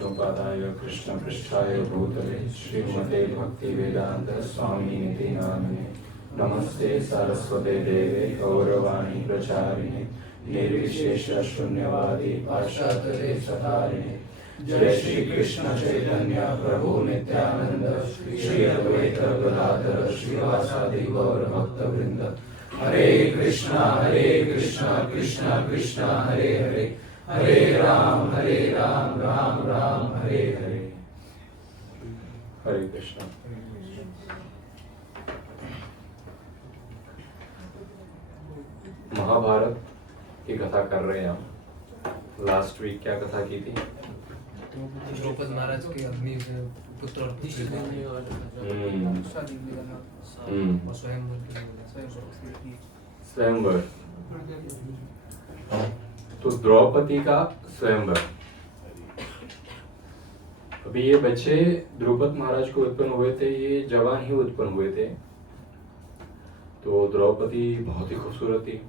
विष्णुपादाय कृष्णपृष्ठाय भूतले श्रीमते भक्तिवेदांत स्वामिनिति नामिने नमस्ते सरस्वते देवे गौरवाणी प्रचारिणे निर्विशेष शून्यवादी पाश्चात्य सतारिणे जय श्री कृष्ण चैतन्य प्रभु नित्यानंद श्री अद्वैत गदाधर श्रीवासादि गौर भक्त वृंद हरे कृष्णा कृष्णा कृष्णा हरे हरे हरे राम राम राम हरे हरे। हरे कृष्णा। महाभारत की कथा कर रहे हैं हम। लास्ट वीक क्या कथा की थी? द्रौपदी महाराज के अग्नि पुत्र और पुत्री स्वयंवर। तो द्रौपदी का स्वयंवर। अभी ये बच्चे द्रौपद महाराज को उत्पन्न हुए थे, ये जवान ही उत्पन्न हुए थे। तो द्रौपदी बहुत ही खूबसूरत थी।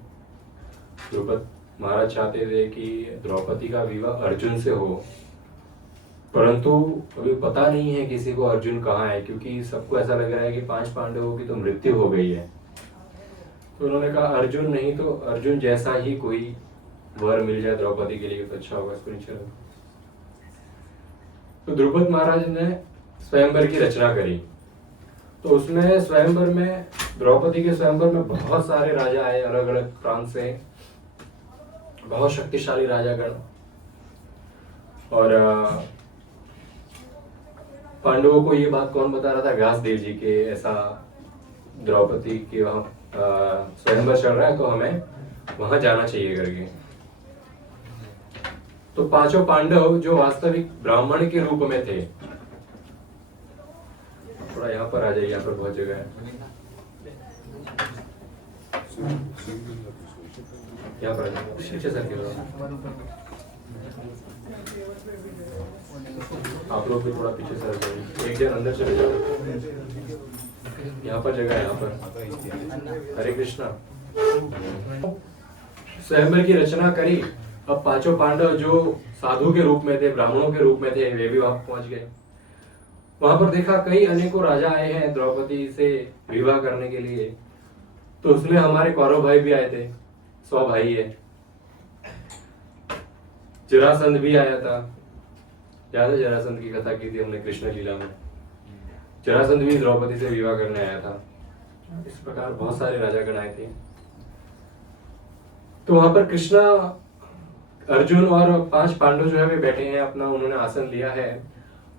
द्रौपद महाराज चाहते थे कि द्रौपदी का विवाह अर्जुन से हो, परंतु अभी पता नहीं है किसी को अर्जुन कहाँ है, क्योंकि सबको ऐसा लग रहा है कि 5 पांडवों की तो मृत्यु हो गई है। तो उन्होंने कहा अर्जुन नहीं तो अर्जुन जैसा ही कोई वर मिल जाए द्रौपदी के लिए तो अच्छा होगा, इसको नहीं चलेगा। तो द्रौपद महाराज ने स्वयंवर की रचना करी। तो उसमें स्वयंवर में, द्रौपदी के स्वयंवर में बहुत सारे राजा आए, अलग अलग प्रांत से, बहुत शक्तिशाली राजागण। और पांडवों को ये बात कौन बता रहा था? व्यासदेव जी के ऐसा द्रौपदी के वहां स्वयंवर चल रहा है, तो हमें वहां जाना चाहिए करके। तो 5 पांडव जो वास्तविक ब्राह्मण के रूप में थे, थोड़ा यहाँ पर आ जाइए, यहाँ पर बहुत जगह है, यहाँ पर पीछे सर आप लोग भी थोड़ा पीछे सर जाइए, एक जन अंदर चले जाओ, यहाँ पर जगह है, यहाँ पर। हरे कृष्णा। स्वयंवर की रचना करी। अब 5 पांडव जो साधु के रूप में थे, ब्राह्मणों के रूप में थे, वे भी वहां पहुंच गए। वहां पर देखा कई अनेकों राजा आए हैं द्रौपदी से विवाह करने के लिए। तो उसमें हमारे कौरव भाई भी आए थे, 100 भाई है। जरासंध भी आया था, याद है? जरासंध की कथा की थी हमने कृष्ण लीला में। जरासंध भी द्रौपदी से विवाह करने आया था। इस प्रकार बहुत सारे राजागण आए थे। तो वहां पर कृष्णा, अर्जुन और 5 पांडव जो है वे बैठे हैं, अपना उन्होंने आसन लिया है।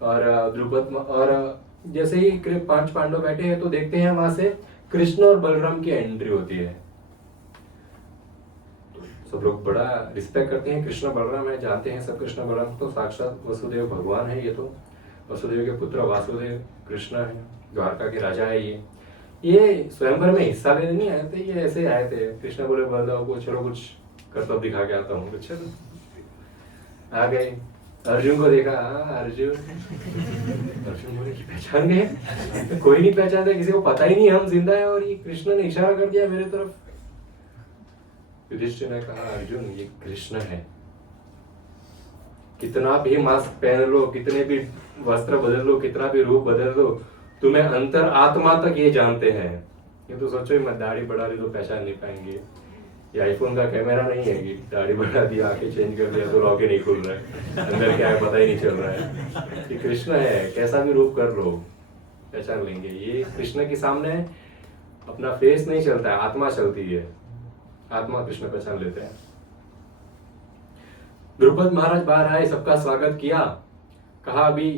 और द्रुपद, और जैसे ही 5 पांडव बैठे हैं तो देखते हैं वहां से कृष्ण और बलराम की एंट्री होती है। सब लोग बड़ा रिस्पेक्ट करते हैं, कृष्ण बलराम है, जानते हैं सब कृष्ण बलराम तो साक्षात वसुदेव भगवान है। ये तो वसुदेव के पुत्र वासुदेव कृष्ण है, द्वारका के राजा है। ये स्वयंवर में हिस्सा लेने नहीं आए थे, ये ऐसे आए थे। कृष्ण बोले बलराम को चलो कुछ कर्तव्य दिखा के आता हूँ। चलो आ गए। अर्जुन को देखा, अर्जुन बोले पहचान गए? कोई नहीं पहचानता, किसी को पता ही नहीं हम जिंदा है। और ये कृष्ण ने इशारा कर दिया मेरे तरफ। युधिष्ठिर ने कहा अर्जुन ये कृष्ण है, कितना भी मास्क पहन लो, कितने भी वस्त्र बदल लो, कितना भी रूप बदल लो, तुम्हें अंतर आत्मा तक ये जानते हैं। ये तो सोचो मत, दाढ़ी बढ़ा ली तो पहचान नहीं पाएंगे। ये आईफोन का कैमरा नहीं है कि दाढ़ी बढ़ा दी, आंखें चेंज कर दिया तो लॉक ही नहीं खुल रहा है, अंदर क्या है पता ही नहीं चल रहा है। ये कृष्ण है, कैसा भी रूप कर लो पहचान लेंगे। ये कृष्ण के सामने अपना फेस नहीं चलता है, आत्मा चलती है। आत्मा कृष्ण पहचान लेते हैं। द्रौपद महाराज बाहर आए, सबका स्वागत किया। कहा अभी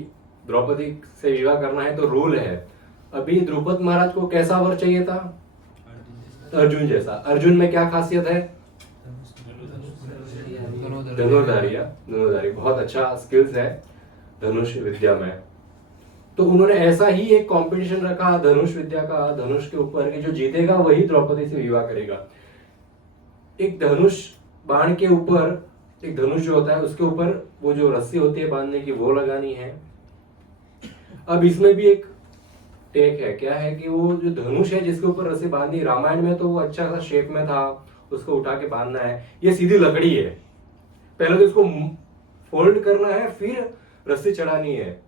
द्रौपदी से विवाह करना है तो रूल है। अभी द्रौपद महाराज को कैसा वर चाहिए था? अर्जुन जैसा। अर्जुन में क्या खासियत है? धनुर्धारी, बहुत अच्छा स्किल्स है धनुष विद्या में। तो उन्होंने ऐसा ही एक कंपटीशन रखा धनुष विद्या का, धनुष के ऊपर, कि जो जीतेगा वही द्रौपदी से विवाह करेगा। एक धनुष बाण के ऊपर, एक धनुष जो होता है उसके ऊपर वो जो रस्सी होती है बांधने की, वो लगानी है। अब इसमें भी एक टेक है, क्या है कि वो जो धनुष है जिसके ऊपर रस्सी बांधी, रामायण में तो वो अच्छा सा शेप में था, उसको उठा के बांधना है। ये सीधी लकड़ी है, पहले तो इसको फोल्ड करना है, फिर रस्सी चढ़ानी है।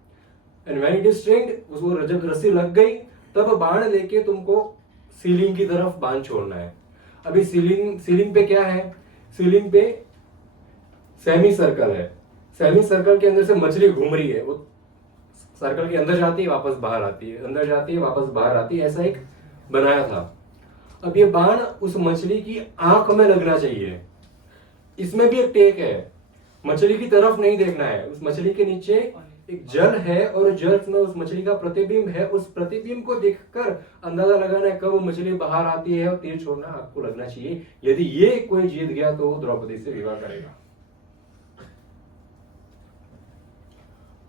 And when it is stringed, उसको जब रस्सी लग गई तब बाण लेके तुमको सीलिंग की तरफ बाण छोड़ना है। अभी सीलिंग पे क्या है, सीलिंग पे सेमी सर्कल है, सेमी सर्कल के अंदर से मछली घूम रही है, वो सर्कल के अंदर जाती है वापस बाहर आती है, अंदर जाती है वापस बाहर आती है, ऐसा एक बनाया था। अब ये बाण उस मछली की आंख में लगना चाहिए। इसमें भी एक टेक है, मछली की तरफ नहीं देखना है, उस मछली के नीचे एक जल है और जल में उस मछली का प्रतिबिंब है, उस प्रतिबिंब को देखकर अंदाजा लगाना है कब वो मछली बाहर आती है और तीर छोड़ना आपको लगना चाहिए। यदि ये कोई जीत गया तो वो द्रौपदी से विवाह करेगा।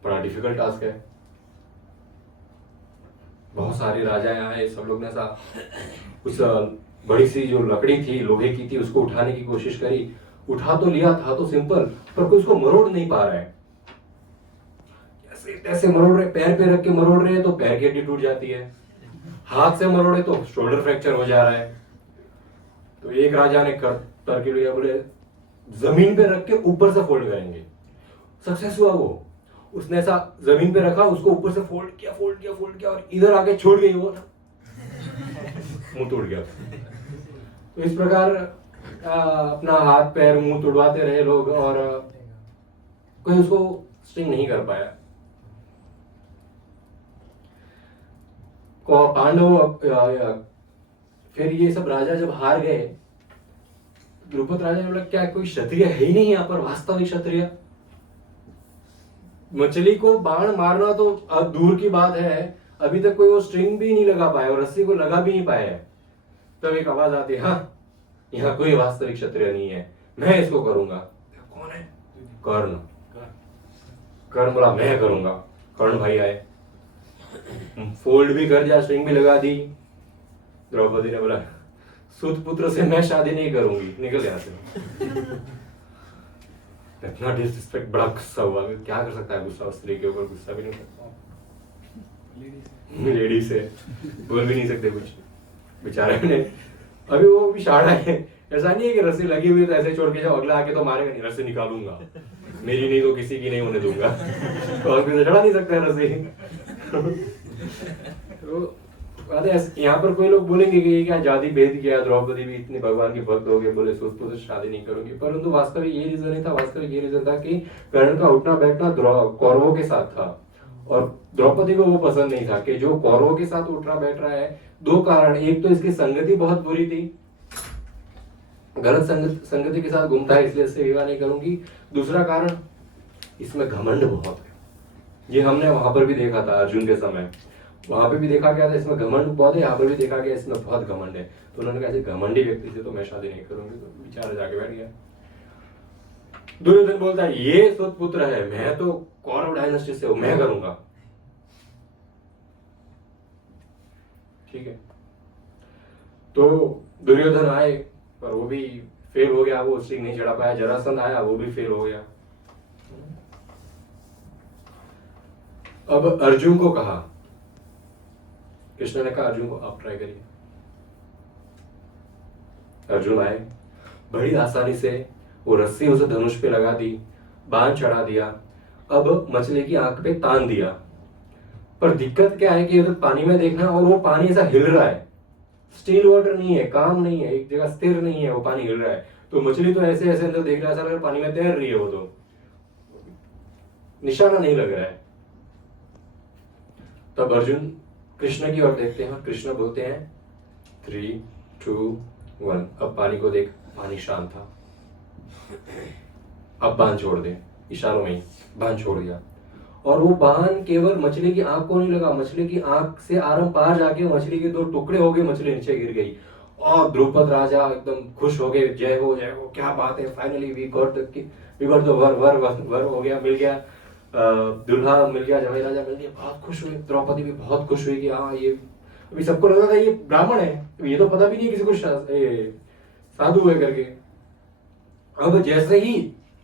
बड़ा डिफिकल्ट टास्क है। बहुत सारे राजा आए, सब लोग ने सा उस बड़ी सी जो लकड़ी थी लोहे की थी उसको उठाने की कोशिश करी, उठा तो लिया था तो सिंपल, पर कोई उसको मरोड़ नहीं पा रहा है। ऐसे ऐसे मरोड़ रहे, पैर पे रख के मरोड़ रहे हैं तो पैर की हड्डी टूट जाती है, हाथ से मरोड़े तो शोल्डर फ्रैक्चर हो जा रहा है। तो एक राजा ने करके लिया, बोले जमीन पे रख के ऊपर से फोल्ड करेंगे। सक्सेस हुआ वो, उसने ऐसा जमीन पे रखा, उसको ऊपर से फोल्ड किया और इधर आके छोड़ गई वो, मुंह तोड़ गया। तो इस प्रकार अपना हाथ पैर मुंह तोड़वाते रहे लोग और कोई उसको स्ट्रिंग नहीं कर पाया। पांडव फिर ये सब राजा जब हार गए, द्रुपद राजा ने बोला क्या कोई क्षत्रिय है ही नहीं यहाँ पर, वास्तविक क्षत्रिय? मछली को बाण मारना तो अब दूर की बात है, अभी तक कोई वो स्ट्रिंग भी नहीं लगा पाया और रस्सी को लगा भी नहीं पाया है। तब एक आवाज आती है, हाँ यहाँ कोई वास्तविक क्षत्रिय नहीं है, मैं इसको करूंगा। कौन है? कर्ण। कर्ण बोला मैं करूंगा। कर्ण भाई आए, फोल्ड भी कर दिया, स्ट्रिंग भी लगा दी। द्रौपदी ने बोला सुत पुत्र से मैं शादी नहीं करूंगी, निकल यहाँ से। इतना डिसरिस्पेक्ट, बड़ा गुस्सा हुआ। क्या कर सकता है गुस्सा, उस स्त्री के ऊपर गुस्सा भी नहीं करता, लेडी से बोल भी नहीं सकते कुछ। बेचारे ने अभी वो भी शाड़ा है, ऐसा नहीं है कि रस्सी लगी हुई तो ऐसे छोड़ के जाओ, अगला आके तो मारेगा नहीं, रस्सी निकालूंगा, मेरी नहीं तो किसी की नहीं होने दूंगा। तो और किसी चढ़ा नहीं सकता है रस्सी। तो यहाँ पर कोई लोग बोलेंगे कि ये क्या जाति भेद किया, द्रौपदी भी इतनी भगवान की भक्त हो गए, बोले सुस्त से शादी नहीं करूंगी। परंतु वास्तविक ये रीजन नहीं था, वास्तविक ये रीजन था कि कर्ण का उठना बैठना कौरवों के साथ था और द्रौपदी को वो पसंद नहीं था कि जो कौरवों के साथ उठना बैठ रहा है। दो कारण, एक तो इसकी संगति बहुत बुरी थी, गलत संगति के साथ घूमता है, इसलिए इससे विवाह नहीं करूंगी। दूसरा कारण, इसमें घमंड बहुत है। ये हमने वहां पर भी देखा था अर्जुन के समय, वहां पे भी देखा गया था इसमें घमंड बहुत है, यहाँ पर भी देखा गया इसमें बहुत घमंड है। तो उन्होंने कहा ऐसे घमंडी व्यक्ति से तो मैं शादी नहीं करूंगी। तो बेचारा जाके बैठ गया। दुर्योधन बोलता है ये सुतपुत्र है, मैं तो कौरव डायनेस्टी से हूं, मैं करूंगा। ठीक है, तो दुर्योधन आए पर वो भी फेल हो गया, वो स्ट्रिंग नहीं चढ़ा पाया। जरासंध आया, वो भी फेल हो गया। अब अर्जुन को कहा, कृष्ण ने कहा अर्जुन को आप ट्राई करिए। अर्जुन आए, बड़ी आसानी से वो रस्सी उसे धनुष पे लगा दी, बाण चढ़ा दिया, अब मछली की आंख पे तान दिया। पर दिक्कत क्या है कि पानी में देखना और वो पानी ऐसा हिल रहा है, स्टील वाटर नहीं है, काम नहीं है, एक जगह स्थिर नहीं है, वो पानी हिल रहा है। तो मछली तो ऐसे ऐसे अंदर देख रहा है, ऐसा लग रहा है पानी में तैर रही है, वो तो निशाना नहीं लग रहा है। तब अर्जुन कृष्ण की ओर देखते हैं और कृष्ण बोलते हैं 3, 2, 1। अब पानी को देख, पानी शांत था। अब बाण छोड़ दे, इशारों में ही बाण छोड़ दिया और वो बाण केवल मछली की आंख को नहीं लगा, मछली की आंख से आरम पार जाके मछली के 2 टुकड़े हो गए, मछली नीचे गिर गई। और द्रुपद राजा एकदम खुश हो गए, जय हो क्या बात है, फाइनली वी गॉट द वर हो गया, मिल गया, दुल्हा मिल गया, जवाई राजा मिल गया। बहुत खुश हुए, द्रौपदी भी बहुत खुश हुई कि हाँ ये, अभी सबको लगा था ये ब्राह्मण है, ये तो पता भी नहीं किसी को साधु है करके। अब जैसे ही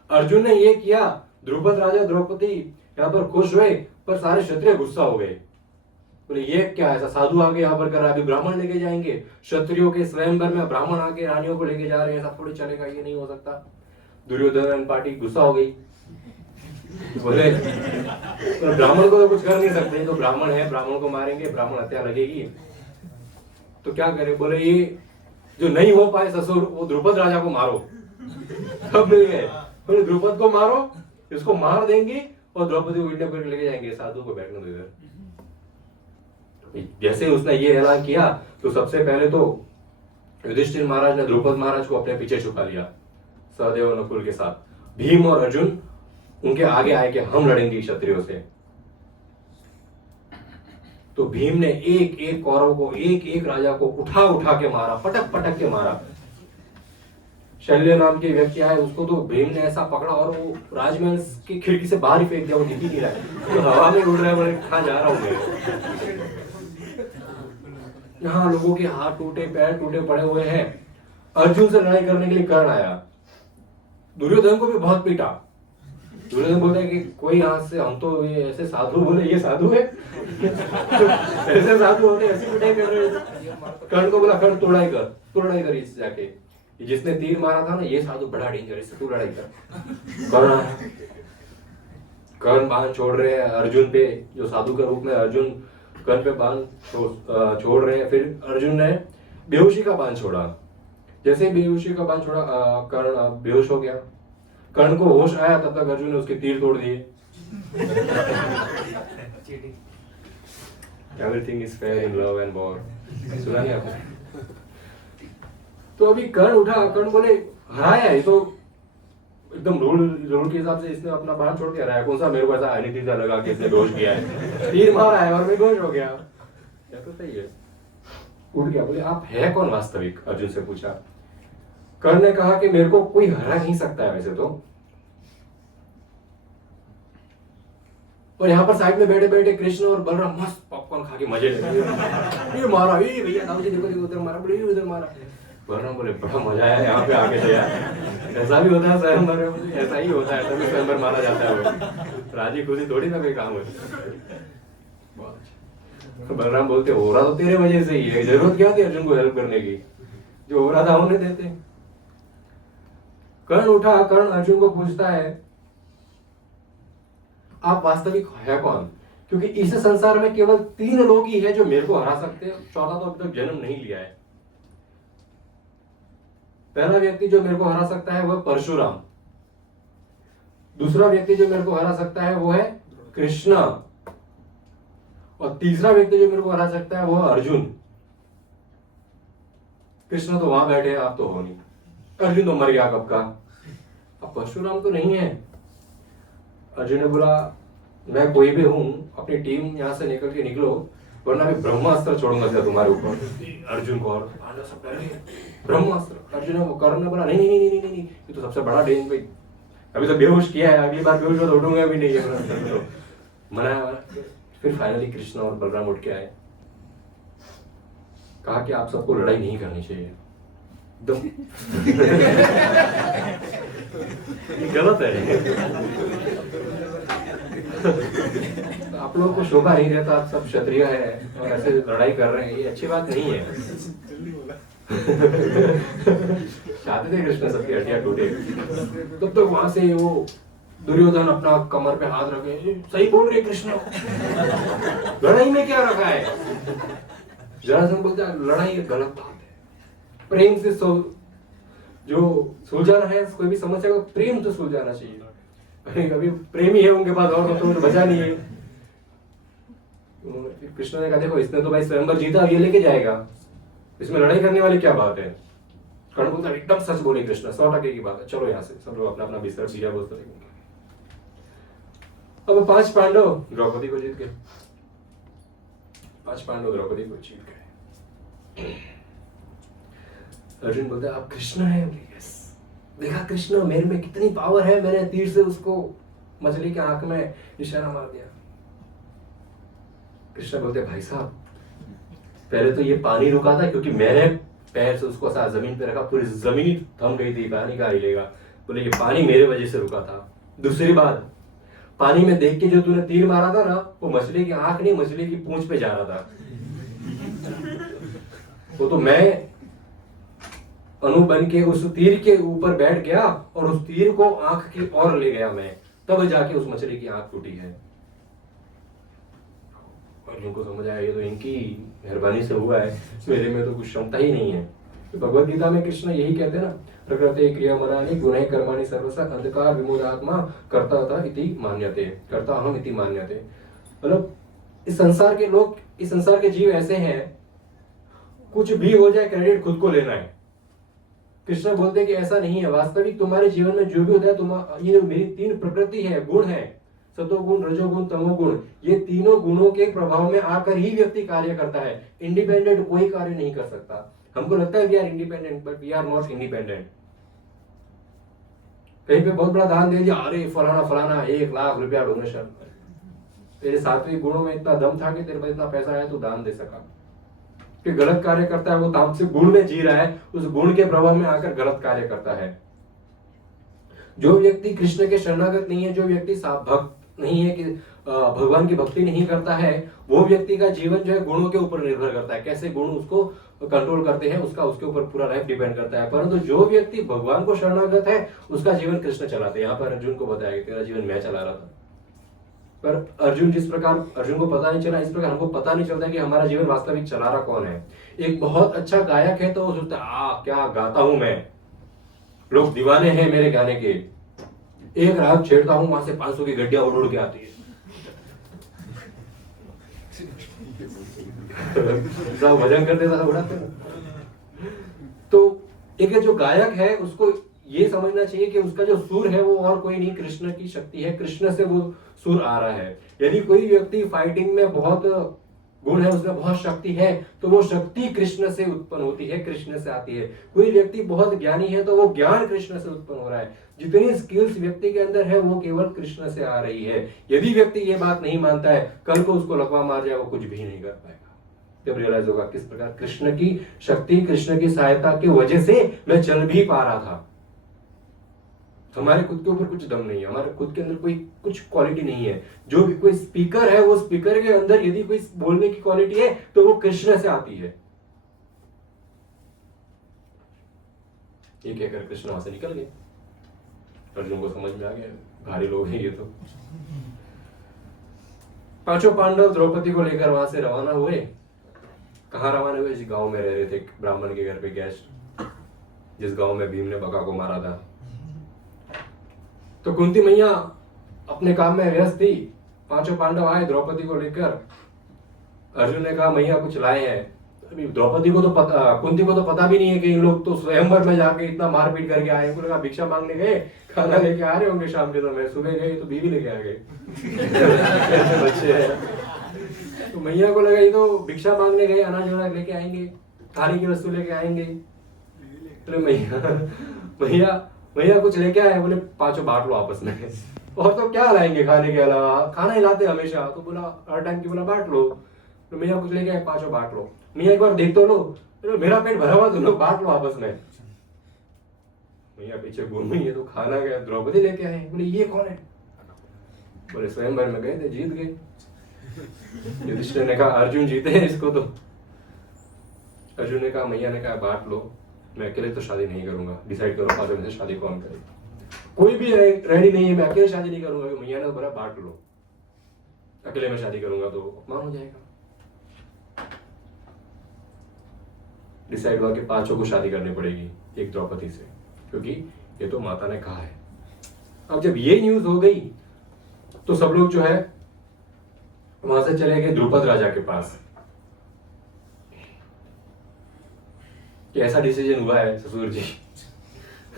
अर्जुन ने ये किया, द्रुपद राजा द्रौपदी यहाँ पर खुश हुए, पर सारे क्षत्रिय गुस्सा हो गए। बोले ये क्या ऐसा साधु आके यहाँ पर कर रहा है, अभी ब्राह्मण लेके जाएंगे, क्षत्रियों के स्वयंवर में ब्राह्मण आके रानियों को लेके जा रहे हैं, ऐसा थोड़ी चलेगा, ये नहीं हो सकता। दुर्योधन पार्टी गुस्सा हो गई। बोले तो ब्राह्मण को तो कुछ कर नहीं सकते, तो ब्राह्मण है, ब्राह्मण को मारेंगे, ब्राह्मण हत्या लगेगी, तो क्या करे? बोले ये जो नहीं हो पाए ससुर, वो द्रुपद राजा को मारो। सब मिल गए, बोले द्रुपद को मारो, इसको मार देंगे और द्रौपदी को किडनैप करके लेके जाएंगे, साधु को बैठने दो इधर। जैसे उसने ये ऐलान किया तो सबसे पहले तो युधिष्ठिर महाराज ने द्रुपद महाराज को अपने पीछे छुपा लिया सहदेव और नकुल के साथ। भीम और अर्जुन उनके आगे आए कि हम लड़ेंगे क्षत्रियों से। तो भीम ने एक एक कौरव को, एक एक राजा को उठा उठा के मारा, पटक पटक के मारा। शल्य नाम के व्यक्ति आए, उसको तो भीम ने ऐसा पकड़ा और वो राजमहल की खिड़की से बाहर ही फेंक दिया, वो दिख ही नहीं रहा है, तो हवा में उड़ रहा है। बोले कहाँ जा रहा हूं मैं? यहाँ लोगों के हाथ टूटे, पैर टूटे पड़े हुए हैं। अर्जुन से लड़ाई करने के लिए कर्ण आया, दुर्योधन को भी बहुत पीटा। दुर्योधन बोलता है कि कोई यहाँ से, हम तो ये ऐसे साधु, बोले ये साधु है? ऐसे साधु होते, ऐसी पिटाई कर रहे थे। कर्ण को बोला कर्ण तू लड़ाई कर इससे जाके, जिसने तीर मारा था ना, ये साधु बड़ा डेंजर, इससे तू लड़ाई कर। कर्ण बाण छोड़ रहे हैं अर्जुन पे, जो साधु के रूप में अर्जुन कर्ण पे बाण छोड़ रहे हैं। फिर अर्जुन ने बेहोशी का बाण छोड़ा। जैसे बेहोशी का बाण छोड़ा, कर्ण बेहोश हो गया। कर्ण को होश आया, तब तक अर्जुन ने उसके तीर तोड़ दिए। Everything is fair in love and war, सुना नहीं आपने? तो अभी कर्ण उठा, कर्ण बोले हराया, ये तो एकदम रूल के हिसाब से इसने अपना बाण छोड़ के हराया। कौन सा मेरे को ऐसा अनितिजा लगा के इसने बेहोश किया है, तीर मारा है और मैं बेहोश हो गया, या तो सही है। उठ गया। बोले आप है कौन वास्तविक? अर्जुन से पूछा। कर्ण ने कहा कि मेरे को कोई हरा नहीं सकता है वैसे तो। और यहाँ पर साइड में बैठे बैठे कृष्ण और बलराम मस्त पॉपकॉर्न खा के मजे ले रहे हैं। ये मारा, ये भैया दाऊ जी देखो देखो, उधर मारा, बोले उधर मारा। बलराम बोले बड़ा मजा आया यहाँ पे आके, तो ऐसा भी होता है स्वयंवर में, ऐसा ही होता है, तभी स्वयंवर मारा जाता है। वो राजी खुशी थोड़ी ना कोई काम होता। बलराम बोलते हो रहा तो तेरे वजह से ही है, जरूरत क्या थी अर्जुन को हेल्प करने की? जो हो रहा था होने देते। कर्ण उठा, कर्ण अर्जुन को पूछता है आप वास्तविक है कौन? क्योंकि इस संसार में केवल 3 लोग ही है जो मेरे को हरा सकते हैं, चौथा तो अभी तक जन्म नहीं लिया है। पहला व्यक्ति जो मेरे को हरा सकता है वो है परशुराम। दूसरा व्यक्ति जो मेरे को हरा सकता है वो है कृष्णा। और तीसरा व्यक्ति जो मेरे को हरा सकता है वो है अर्जुन। कृष्ण तो वहां बैठे, आप तो हो नहीं। अर्जुन तो मर गया कब का, अब परशुराम तो नहीं है। अर्जुन ने बोला मैं कोई भी हूं, अपनी टीम यहां से निकल के निकलो, वरना मैं ब्रह्मास्त्र छोड़ूंगा सीधा तुम्हारे ऊपर। अर्जुन को और ब्रह्मास्त्र। अर्जुन ने, कर्ण ने बोला नहीं नहीं नहीं नहीं नहीं, ये तो सबसे बड़ा डेंजर भाई, अभी तो बेहोश किया है, अगली बार बेहोश हो तो उठूंगा भी नहीं है, तो मना। फिर फाइनली कृष्ण और बलराम उठ के आए, कहा कि आप सबको लड़ाई नहीं करनी चाहिए, गलत है। आप लोगों को शोभा नहीं रहता, आप सब क्षत्रिय है और ऐसे लड़ाई कर रहे हैं, ये अच्छी बात नहीं है। चाहते थे कृष्ण सबकी हड्डियां टूटे। तब तक वहां से वो दुर्योधन अपना कमर पे हाथ रखे, सही बोल रहे कृष्ण, लड़ाई में क्या रखा है? जरासंध बोलता है लड़ाई एक गलत बात है, प्रेम से जो सुलझाना है कोई भी समस्या को प्रेम से सुलझाना चाहिए। अभी प्रेमी है उनके पास और तो बचा नहीं है। कृष्ण ने कहा देखो इसने तो भाई स्वयंवर जीता, ये लेके जाएगा, इसमें लड़ाई करने वाली क्या बात है? कर्ण बोलता एकदम सच बोले कृष्ण, 100% की बात है, चलो यहाँ से सब लोग अपना अपना बिस्तर दिया बोलते रहेंगे। अब 5 पांडव द्रौपदी को जीत गए, 5 पांडव द्रौपदी को जीत गए। अर्जुन बोलता है आप कृष्ण है? यस, देखा कृष्ण मेरे में कितनी पावर है, मैंने तीर से उसको मछली के आंख में निशाना मार दिया। कृष्ण बोलते भाई साहब पहले तो ये पानी रुका था क्योंकि मैंने पैर से उसको साथ जमीन पे रखा, पूरी जमीन ही थम गई थी, पानी कहाँ हिलेगा। बोले ये पानी मेरे वजह से रुका था। दूसरी बात, पानी में देख के जो तूने तीर मारा था ना, वो मछली की आंख नहीं, मछली की पूंछ पे जा रहा था। वो तो मैं अनु बन के उस तीर के ऊपर बैठ गया और उस तीर को आंख की ओर ले गया मैं, तब जाके उस मछली की आंख फूटी है। और इनको समझ आया ये तो इनकी मेहरबानी से हुआ है, मेरे में तो कुछ क्षमता ही नहीं है। तो भगवत गीता में कृष्ण यही कहते हैं ना, प्रकृते क्रियामनानि गुणैः कर्माणि सर्वशः अंधकार विमूढात्मा कर्ता इति मान्यते, कर्ता अहम इति मान्यते। मतलब इस संसार के लोग, इस संसार के जीव ऐसे हैं, कुछ भी हो जाए क्रेडिट खुद को लेना है। कृष्ण बोलते हैं कि ऐसा नहीं है, वास्तविक तुम्हारे जीवन में जो भी होता है, तुम ये मेरी 3 प्रकृति है, गुण है, सतोगुण, रजोगुण, तमोगुण, ये तीनों गुणों के प्रभाव में आकर ही व्यक्ति कार्य करता है। इंडिपेंडेंट कोई कार्य नहीं कर सकता। हमको लगता है we are independent, but we are not independent. कहीं पे बहुत बड़ा दान दे दिया, अरे फलाना फलाना 1 लाख रुपया डोनेशन, तेरे सात्विक गुणों में इतना दम था कि तेरे पास इतना पैसा है तो दान दे सका। कि गलत कार्य करता है वो तामसिक गुण में जी रहा है, उस गुण के प्रभाव में आकर गलत कार्य करता है। जो व्यक्ति कृष्ण के शरणागत नहीं है, जो व्यक्ति भक्त नहीं है, कि भगवान की भक्ति नहीं करता है, वो व्यक्ति का जीवन जो है गुणों के ऊपर निर्भर करता है। कैसे गुण उसको कंट्रोल करते हैं, उसका उसके ऊपर पूरा लाइफ डिपेंड करता है। परंतु जो व्यक्ति भगवान को शरणागत है, उसका जीवन कृष्ण चलाते हैं। यहाँ पर अर्जुन को बताया कि तेरा जीवन मैं चला रहा था, पर अर्जुन जिस प्रकार, अर्जुन को पता नहीं चला, इस प्रकार हमको पता नहीं चलता कि हमारा जीवन वास्तविक चला रहा कौन है। एक बहुत अच्छा गायक है तो वो सोचता है क्या गाता हूं मैं, लोग दीवाने हैं मेरे गाने के। एक राग छेड़ता हूं, वहां से 500 की गड्डियां उड़ उड़ के आती है। भजन करते था उड़ाते। तो एक जो गायक है उसको ये समझना चाहिए कि उसका जो सुर है वो और कोई नहीं, कृष्ण की शक्ति है, कृष्ण से वो सुर आ रहा है। यदि कोई व्यक्ति फाइटिंग में बहुत गुण है, उसमें बहुत शक्ति है, तो वो शक्ति कृष्ण से उत्पन्न होती है, कृष्ण से आती है। कोई व्यक्ति बहुत ज्ञानी है तो वो ज्ञान कृष्ण से उत्पन्न हो रहा है। जितनी स्किल्स व्यक्ति के अंदर है वो केवल कृष्ण से आ रही है। यदि व्यक्ति ये बात नहीं मानता है, कल को उसको लकवा मार जाए, वो कुछ भी नहीं कर पाएगा। जब रियलाइज होगा किस प्रकार कृष्ण की शक्ति, कृष्ण की सहायता की वजह से मैं चल भी पा रहा था। हमारे खुद के ऊपर कुछ दम नहीं है, हमारे खुद के अंदर कोई कुछ क्वालिटी नहीं है। जो भी कोई स्पीकर है, वो स्पीकर के अंदर यदि कोई बोलने की क्वालिटी है तो वो कृष्ण से आती है। ये कहकर कृष्ण वहां से निकल गए। अर्जुन को समझ में आ गया भारी लोग हैं ये तो। 5 पांडव द्रौपदी को लेकर वहां से रवाना हुए। कहाँ रवाना हुए? जिस गांव में रह रहे थे, ब्राह्मण के घर पे गेस्ट, जिस गांव में भीम ने बका को मारा था। तो कुंती मैया अपने काम में व्यस्त थी। 5 पांडव आए द्रौपदी को लेकर। अर्जुन ने कहा मैया कुछ लाए हैं। अभी द्रौपदी को तो पता, कुंती को तो पता भी नहीं है कि इन लोग तो स्वयंवर में जाके इतना मारपीट करके आए। उनको लगा भिक्षा मांगने गए, खाना लेके आ रहे होंगे शाम के समय। सुबह गए तो बीवी लेके आ गए। बच्चे हैं तो मैया को लगा ये तो भिक्षा मांगने गए, अनाज वनाज लेके आएंगे, खाने की वस्तु लेके आएंगे। तो मैया कुछ लेके आए। बोले 5 बांट लो आपस में। और तो क्या लाएंगे खाने के अलावा, खाना ही लाते हमेशा। तो बोला हर टाइम की बोला बांट लो। तो मैया कुछ लेके आए, 5 बांट लो। मैया एक बार देख तो लो, मेरा पेट भरा हुआ, तुम लोग बांट लो आपस में। मैया पीछे घूम रही है तो खाना गया, द्रौपदी लेके आए। बोले ये कौन है? बोले स्वयंवर में गए थे, जीत गए। युधिष्ठिर ने कहा अर्जुन जीते हैं इसको। तो अर्जुन ने कहा, मैया ने कहा बांट लो, मैं अकेले तो शादी नहीं करूंगा, डिसाइड करो 5 में से शादी कौन करे। कोई भी रेडी नहीं है, मैं अकेले शादी नहीं करूंगा। मैया ने तो बोला बांट लो, अकेले में शादी करूंगा तो अपमान हो जाएगा। डिसाइड हुआ कि 5 को शादी करनी पड़ेगी एक द्रौपदी से, क्योंकि ये तो माता ने कहा है। अब जब ये न्यूज हो गई तो सब लोग जो है वहां से चले गए द्रुपद राजा के पास कि ऐसा डिसीजन हुआ है ससुर जी।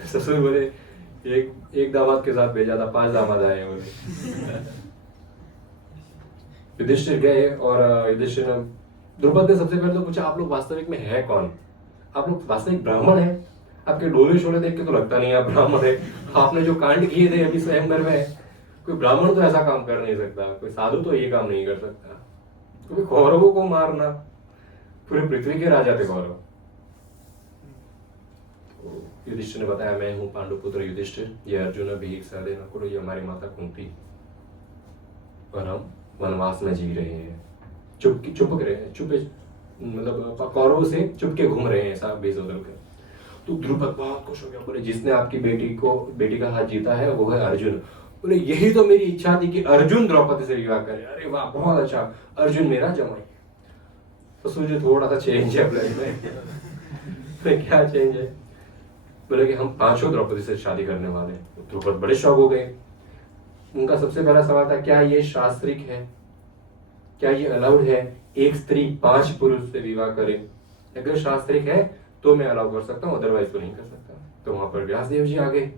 ससुर बोले एक दामाद के साथ भेजा था, 5 दामाद आए बोले। युधिष्ठिर गए और युधिष्ठिर ने, द्रुपद ने सबसे पहले तो पूछा आप लोग वास्तविक में है कौन? आप लोग वास्तविक ब्राह्मण है? आपके डोले शोले देख के तो लगता नहीं आप ब्राह्मण है। आपने जो कांड किए थे अभी स्वयंवर में, कोई ब्राह्मण तो ऐसा काम कर नहीं सकता, कोई साधु तो ये काम नहीं कर सकता। क्योंकि कौरवों को मारना, पूरे पृथ्वी के राजा थे कौरव। युधिष्ठिर ने बताया मैं हूं पांडुपुत्र युधिष्ठिर, ये अर्जुन अभी एक साधे न करो, ये हमारी माता कुंती, और हम वनवास में जी रहे हैं, चुप रहे हैं, चुपे मतलब कौरवों से चुप के घूम रहे हैं ऐसा बेस बदल कर। तो द्रुपद बहुत खुश हो गया, बोले जिसने आपकी बेटी का हाथ जीता है वो है अर्जुन। बोले यही तो मेरी इच्छा थी कि अर्जुन द्रौपदी से विवाह करे। अरे वाह, बहुत अच्छा, अर्जुन मेरा जमाई। तो सोचिए थोड़ा सा चेंज है प्लान में। क्या चेंज है? बोले कि हम पांचों द्रौपदी से शादी करने वाले हैं। तो द्रौपदी बड़े शौक हो गए। उनका सबसे पहला सवाल था, क्या ये शास्त्रिक है, क्या ये अलाउड है एक स्त्री 5 पुरुष से विवाह करे? अगर शास्त्रिक है तो मैं अलाउ कर सकता हूँ, अदरवाइज तो नहीं कर सकता। तो वहां पर व्यासदेव जी आ गए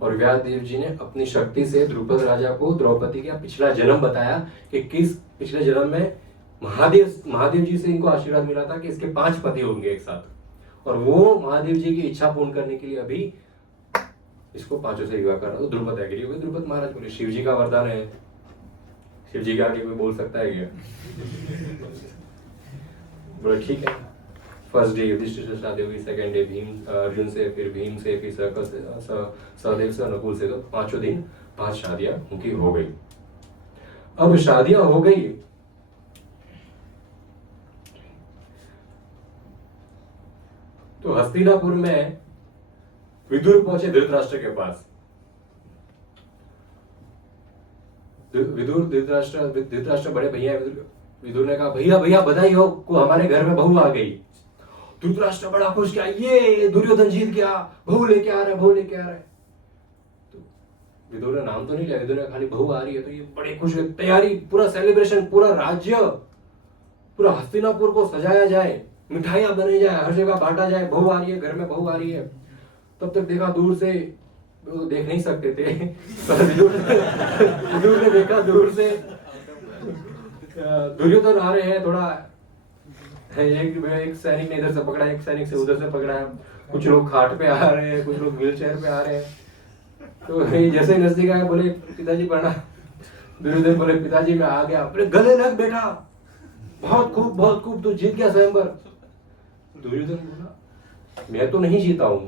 और व्यासदेव जी ने अपनी शक्ति से द्रुपद राजा को द्रौपदी का पिछला जन्म बताया कि किस पिछले जन्म में महादेव जी से इनको आशीर्वाद मिला था कि इसके 5 पति होंगे एक साथ, और वो महादेव जी की इच्छा पूर्ण करने के लिए अभी इसको 5 से विवाह कर रहा। तो द्रुपद एग्री हो गए। द्रुपद महाराज बोले शिव जी का वरदान है, शिव जी के आगे कोई बोल सकता है क्या? बोले ठीक है। फर्स्ट डे युधिष्ठिर से शादी होगी, सेकंड डे अर्जुन से, फिर भीम से, फिर सहदेव से, नकुल से। तो 5 दिन 5 शादियां उनकी हो गई। अब शादियां हो गई तो हस्तिनापुर में विदुर पहुंचे धृतराष्ट्र के पास। धृतराष्ट्र बड़े भैया है। विदुर ने कहा भैया भैया बधाई हो, को हमारे घर में बहू आ गई। धृतराष्ट्र बड़ा खुश, क्या ये दुर्योधन जीत गया, बहू लेके आ रहा है, बहू लेके आ रहा है। तो विदुर ने नाम तो नहीं लिया, विदुर ने खाली बहू आ रही है। तो ये बड़े खुश हुए, तैयारी, पूरा सेलिब्रेशन, पूरा राज्य, पूरा हस्तिनापुर को सजाया जाए, मिठाइयां बनी जाए, हर जगह बांटा जाए, बहू आ रही है, घर में बहू आ रही है। तब तक देखा दूर से, वो देख नहीं सकते थे, पर विदुर ने देखा दूर से दुर्योधन आ रहे हैं। थोड़ा एक सैनिक ने इधर से पकड़ा, एक सैनिक से उधर से पकड़ा, कुछ लोग खाट पे आ रहे हैं, कुछ लोग व्हील चेयर पे आ रहे हैं। तो जैसे ही नजदीक आया, बोले पिताजी पढ़ना। दुर्योधन बोले पिताजी मैं आ गया। बोले गले लग बेटा, बहुत खूब, तू जीत गया स्वयंवर। दुर्योधन बोला मैं तो नहीं जीता हूं।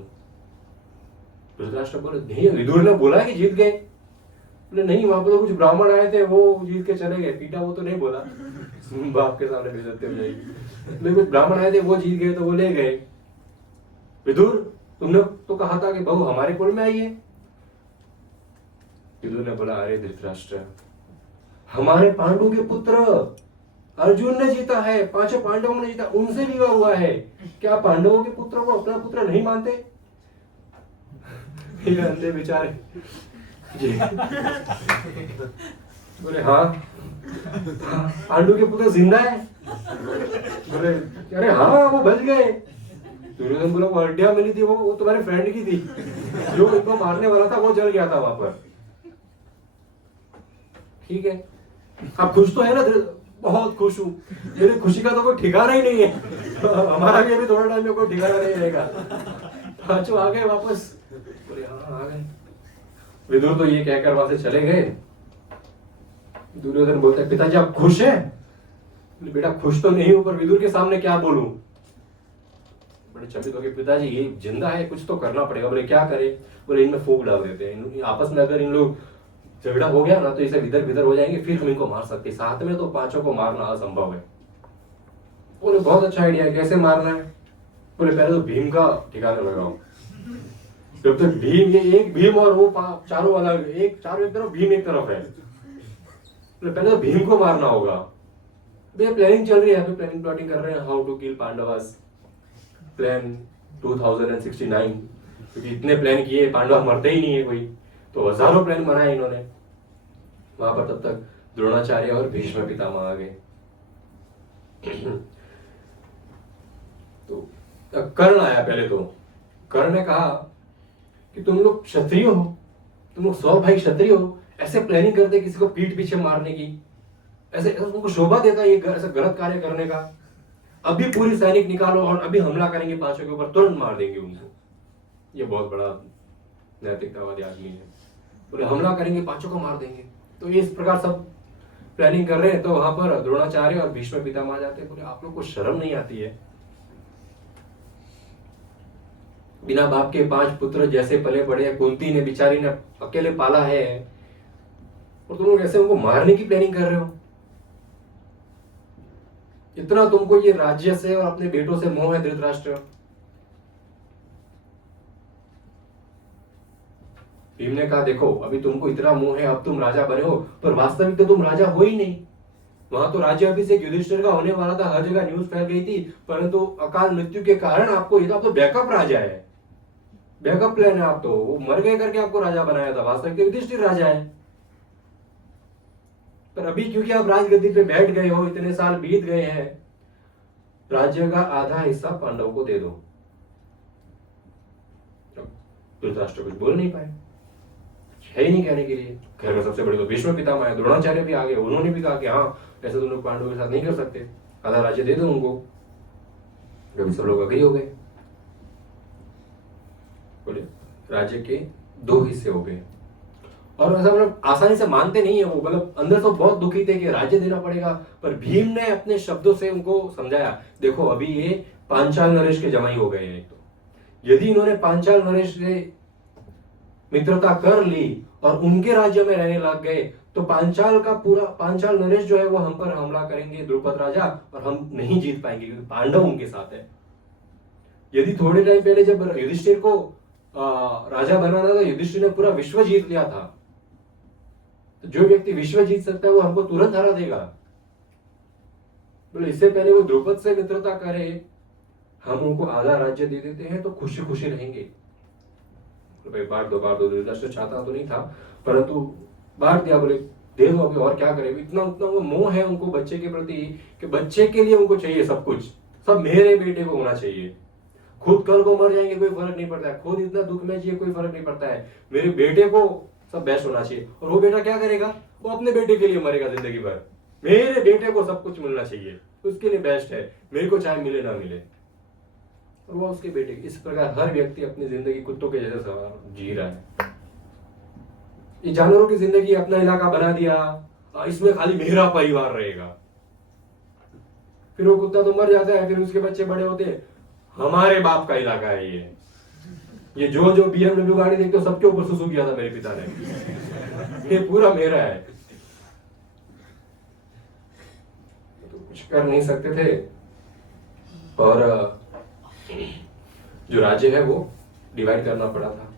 धृतराष्ट्र बोले नहीं, विदुर ने बोला कि जीत गए। बोले नहीं, वहां पर तो कुछ ब्राह्मण आए थे, वो जीत के चले गए, पीटा वो तो नहीं बोला, बाप के सामने बेइज्जती हो जाएगी। लेकिन कुछ ब्राह्मण आए थे, वो जीत गए तो वो ले गए। विदुर तुमने तो कहा था कि बहू हमारे कुल में आई है। विदुर ने बोला अरे धृतराष्ट्र, हमारे पांडु के पुत्र अर्जुन ने जीता है, 5 पांडवों ने जीता, उनसे विवाह हुआ है, क्या पांडवों के पुत्र को अपना पुत्र नहीं मानते? अंधे बेचारे जी बोले हाँ पांडु के पुत्र जिंदा है। बोले अरे हाँ वो बच गए। दुर्योधन बोला वो हड्डियां मिली थी, वो तुम्हारे फ्रेंड की थी, जो इनको मारने वाला था वो जल गया था वहां पर। ठीक है, आप खुश तो है ना? बहुत खुश हूं, मेरी खुशी का तो कोई ठिकाना ही नहीं है। हमारा भी अभी थोड़ा टाइम में कोई ठिकाना नहीं रहेगा। 5 आ गए वापस। बोले हाँ आ गए। विदुर तो ये कहकर वहां से चले गए। दुर्योधन बोलते पिताजी आप खुश हैं? बोले बेटा खुश तो नहीं हूं, पर विदुर के सामने क्या बोलूं? बड़े चकित हो गए, पिताजी ये जिंदा है, कुछ तो करना पड़ेगा। बोले क्या करे? बोले इनमें फूंक डाल देते हैं, आपस में अगर इन लोग झगड़ा हो गया ना तो इसे इधर विधर हो जाएंगे, फिर हम इनको मार सकते हैं, साथ में तो 5 को मारना असंभव है। बोले बहुत अच्छा आइडिया है, कैसे मारना है? बोले पहले तो भीम का ठिकाना लगाओ। जब तक भीम, ये एक भीम और वो चारों अलग, चारों एक तरफ, भीम एक तरफ है। तो पहले तो भीम को मारना होगा। भैया प्लानिंग चल रही है, प्लानिंग प्लॉटिंग कर रहे हैं, how to kill Pandavas, plan 2069, क्योंकि इतने प्लान किए, पांडव मरते ही नहीं है कोई, तो हजारों प्लान बनाए इन्होंने। वहां पर तब तक द्रोणाचार्य और भीष्म पितामह आ गए। तो कर्ण आया। पहले तो कर्ण ने कहा कि तुम लोग क्षत्रिय हो, तुम लोग 100 भाई क्षत्रिय हो, ऐसे प्लानिंग करते किसी को पीठ पीछे मारने की, ऐसे तुमको शोभा देता है ये ऐसा गलत कार्य करने का? अभी पूरी सैनिक निकालो और अभी हमला करेंगे 5 के ऊपर, तुरंत मार देंगे उनको। ये बहुत बड़ा नैतिकतावादी आदमी है। बोले हमला करेंगे 5 को मार देंगे। तो ये इस प्रकार सब प्लानिंग कर रहे हैं। तो वहां पर द्रोणाचार्य और भीष्म पितामह आ जाते हैं। बोले आप लोग को शर्म नहीं आती है? बिना बाप के 5 पुत्र जैसे पले बड़े हैं, कुंती ने बिचारी ने अकेले पाला है, और तुम लोग ऐसे उनको मारने की प्लानिंग कर रहे हो? इतना तुमको ये राज्य से और अपने बेटों से मोह है धृतराष्ट्र। भीम ने कहा देखो अभी तुमको इतना मोह है, अब तुम राजा बने हो, पर वास्तविक तो तुम राजा हो ही नहीं। वहां तो राज्य अभिषेक युधिष्ठिर का होने वाला था, हर जगह न्यूज फैल गई थी, परंतु अकाल मृत्यु के कारण आपको ये तो बैकअप राजा है, बैकअप प्लान है। आप तो वो मर गए करके आपको राजा बनाया था, वास्तविक तो युधिष्ठिर राजा है। पर अभी क्योंकि आप राजगद्दी पे बैठ गए हो, इतने साल बीत गए हैं, राज्य का आधा हिस्सा पांडव को दे दो। धृतराष्ट्र कुछ बोल नहीं पाए, है ही नहीं कहने के लिए। घर में सबसे बड़े तो भीष्म पितामह है, द्रोणाचार्य भी आ गए, उन्होंने भी कहा कि हाँ ऐसे तुम लोग पांडवों के साथ नहीं कर सकते, आधा राज्य दे दो उनको। जब सब लोग अग्री हो गए, बोले राज्य के 2 हिस्से हो गए। और ऐसा मतलब आसानी से मानते नहीं है वो, मतलब अंदर तो बहुत दुखी थे कि राज्य देना पड़ेगा। पर भीम ने अपने शब्दों से उनको समझाया, देखो अभी ये पांचाल नरेश के जमाई हो गए हैं, तो यदि इन्होंने पांचाल नरेश से मित्रता कर ली और उनके राज्य में रहने लग गए, तो पांचाल नरेश जो है वो हम पर हमला करेंगे, द्रुपद राजा, और हम नहीं जीत पाएंगे क्योंकि पांडव उनके साथ है। यदि थोड़े टाइम पहले जब युधिष्ठिर को राजा बनाना था, युधिष्ठिर ने पूरा विश्व जीत लिया था, तो जो व्यक्ति विश्व जीत सकता है वो हमको तुरंत हरा देगा। बोले इससे पहले वो द्रुपद से मित्रता करे, हम उनको आधा राज्य दे देते हैं तो खुशी खुशी रहेंगे। भाई बांट दो धृतराष्ट्र चाहता तो नहीं था, परंतु बांट दिया। बोले दे दो अभी, और क्या करें। इतना उतना वो मोह है उनको बच्चे के प्रति कि बच्चे के लिए उनको चाहिए सब कुछ, सब मेरे बेटे को होना चाहिए। खुद कल को मर जाएंगे कोई फर्क नहीं पड़ता है, खुद इतना दुख में जिए कोई फर्क नहीं पड़ता है, मेरे बेटे को सब बेस्ट होना चाहिए। और वो बेटा क्या करेगा, वो अपने बेटे के लिए मरेगा जिंदगी भर, मेरे बेटे को सब कुछ मिलना चाहिए, उसके लिए बेस्ट है, मेरे को चाहे मिले ना मिले। और वो उसके बेटे। इस प्रकार हर व्यक्ति अपनी जिंदगी कुत्तों के जैसे सवार जी रहा है। ये जानवरों की जिंदगी अपना इलाका बना दिया, इसमें खाली मेरा परिवार रहेगा। फिर वो कुत्ता तो मर जाता है, फिर उसके बच्चे बड़े होते हैं, हमारे बाप का इलाका है ये जो BMW गाड़ी देखते हो सबके ऊपर सुसु किया था मेरे पिता ने, ये पूरा मेरा है। तो कुछ कर नहीं सकते थे। और जो राज्य है वो डिवाइड करना पड़ा था।